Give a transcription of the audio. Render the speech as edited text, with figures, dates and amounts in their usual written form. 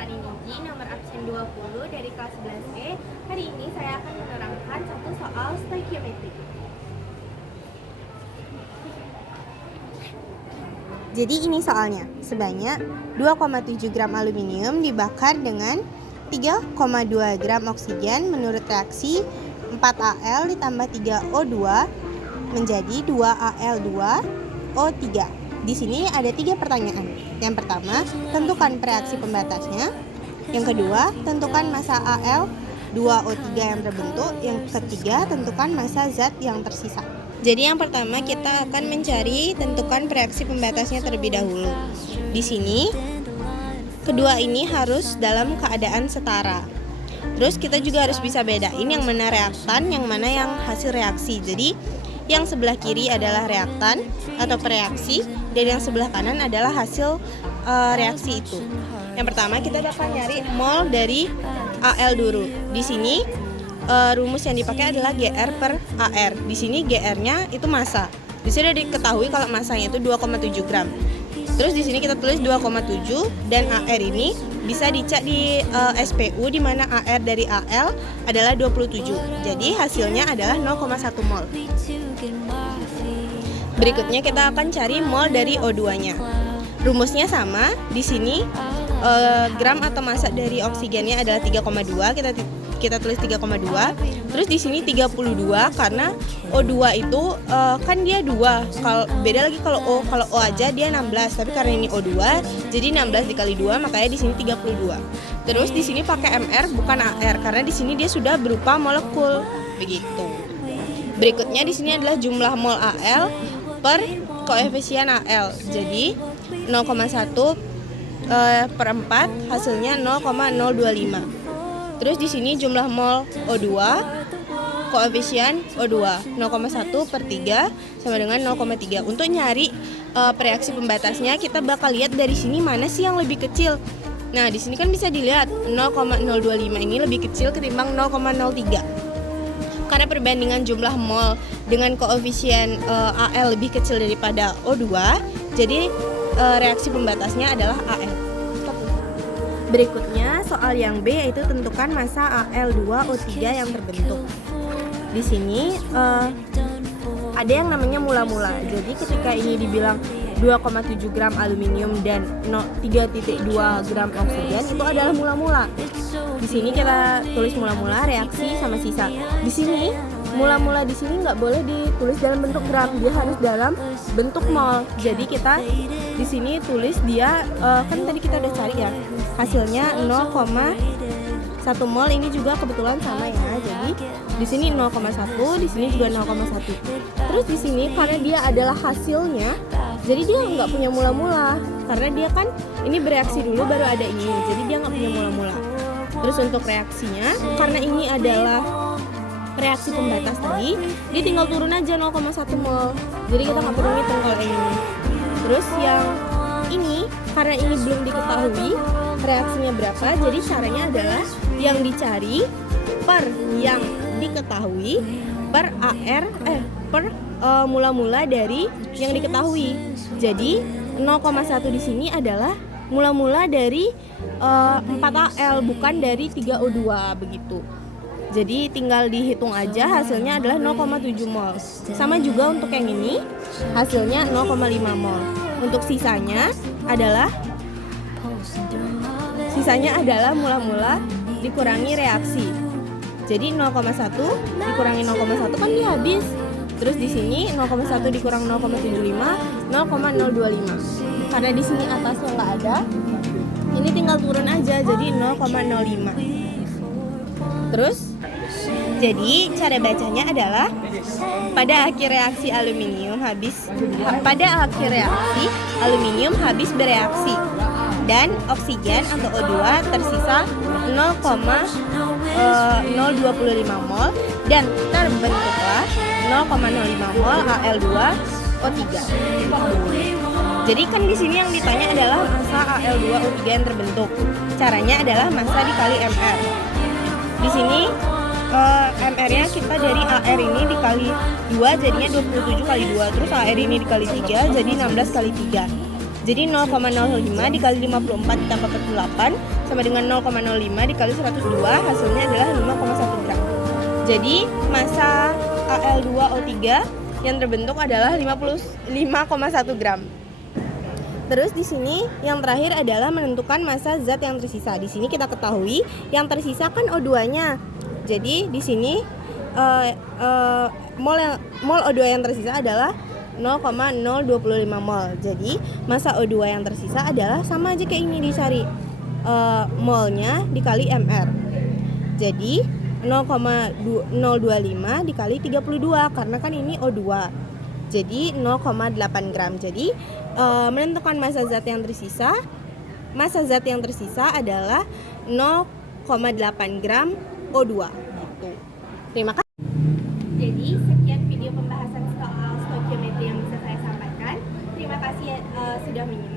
Fani Niji, nomor absen 20 dari kelas 11E. Hari ini saya akan menerangkan satu soal stoikiometri. Jadi ini soalnya, sebanyak 2,7 gram aluminium dibakar dengan 3,2 gram oksigen menurut reaksi 4Al ditambah 3O2 menjadi 2Al2O3. Di sini ada 3 pertanyaan. Yang pertama, tentukan reaksi pembatasnya. Yang kedua, tentukan massa Al2O3 yang terbentuk. Yang ketiga, tentukan massa zat yang tersisa. Jadi yang pertama kita akan mencari tentukan reaksi pembatasnya terlebih dahulu. Di sini kedua ini harus dalam keadaan setara. Terus kita juga harus bisa bedain yang mana reaktan, yang mana yang hasil reaksi. Jadi yang sebelah kiri adalah reaktan atau pereaksi dan yang sebelah kanan adalah hasil reaksi itu. Yang pertama kita akan nyari mol dari Al dulu. Di sini rumus yang dipakai adalah GR per AR. Di sini GR-nya itu massa. Di sini sudah diketahui kalau massanya itu 2,7 gram. Terus di sini kita tulis 2,7 dan AR ini bisa dicek di SPU di mana AR dari AL adalah 27. Jadi hasilnya adalah 0,1 mol. Berikutnya kita akan cari mol dari O2-nya. Rumusnya sama. Di sini gram atau massa dari oksigennya adalah 3,2. Kita tulis 3,2. Terus di sini 32 karena O2 itu kan dia 2. Kalau beda lagi kalau O aja dia 16, tapi karena ini O2 jadi 16 dikali 2 makanya di sini 32. Terus di sini pakai MR bukan AR karena di sini dia sudah berupa molekul begitu. Berikutnya di sini adalah jumlah mol Al per koefisien Al. Jadi 0,1 per 4 hasilnya 0,025. Terus di sini jumlah mol O2, koefisien O2 0,1 per 3 sama dengan 0,3. Untuk nyari reaksi pembatasnya kita bakal lihat dari sini mana sih yang lebih kecil. Nah di sini kan bisa dilihat 0,025 ini lebih kecil ketimbang 0,03. Karena perbandingan jumlah mol dengan koefisien Al lebih kecil daripada O2, jadi reaksi pembatasnya adalah Al. Berikutnya soal yang B yaitu tentukan massa Al2O3 yang terbentuk. Di sini ada yang namanya mula-mula. Jadi ketika ini dibilang 2,7 gram aluminium dan 3,2 gram oksigen itu adalah mula-mula. Di sini kita tulis mula-mula reaksi sama sisa. Di sini mula-mula di sini nggak boleh ditulis dalam bentuk gram, dia harus dalam bentuk mol. Jadi kita di sini tulis dia kan tadi kita udah cari ya hasilnya 0,1 mol, ini juga kebetulan sama ya. Jadi di sini 0,1, di sini juga 0,1. Terus di sini karena dia adalah hasilnya, jadi dia nggak punya mula-mula karena dia kan ini bereaksi dulu baru ada ini, jadi dia nggak punya mula-mula. Terus untuk reaksinya karena ini adalah reaksi pembatas tadi, dia tinggal turun aja 0,1 mol. Jadi kita nggak perlu ngitung kalau ini. Terus yang ini karena ini belum diketahui reaksinya berapa, jadi caranya adalah yang dicari per yang diketahui per AR per mula-mula dari yang diketahui. Jadi 0,1 di sini adalah mula-mula dari 4Al bukan dari 3O2 begitu. Jadi tinggal dihitung aja hasilnya adalah 0,7 mol. Sama juga untuk yang ini hasilnya 0,5 mol. Untuk sisanya adalah mula-mula dikurangi reaksi. Jadi 0,1 dikurangi 0,1 kan dia habis. Terus di sini 0,1 dikurang 0,75 0,025. Karena di sini atasnya nggak ada, ini tinggal turun aja jadi 0,05. Terus jadi cara bacanya adalah pada akhir reaksi aluminium habis bereaksi dan oksigen atau O2 tersisa 0,025 mol dan terbentuklah 0,05 mol Al2O3. Jadi kan di sini yang ditanya adalah massa Al2O3 yang terbentuk. Caranya adalah massa dikali MR. Di sini MR-nya kita dari AR ini dikali 2 jadinya 27 kali 2. Terus AR ini dikali 3 jadi 16 kali 3. Jadi 0,05 dikali 54 ditambah 48 sama dengan 0,05 dikali 102, hasilnya adalah 5,1 gram. Jadi massa Al2O3 yang terbentuk adalah 5,1 gram. Terus di sini yang terakhir adalah menentukan massa zat yang tersisa. Di sini kita ketahui yang tersisa kan O2-nya. Jadi di sini mol O2 yang tersisa adalah 0,025 mol. Jadi massa O2 yang tersisa adalah sama aja kayak ini dicari molnya dikali mR. Jadi 0,025 dikali 32 karena kan ini O2. Jadi 0,8 gram. Jadi menentukan massa zat yang tersisa adalah 0,8 gram O2. Gitu. Terima kasih. Jadi sekian video pembahasan soal stoikiometri yang bisa saya sampaikan. Terima kasih sudah menyimak.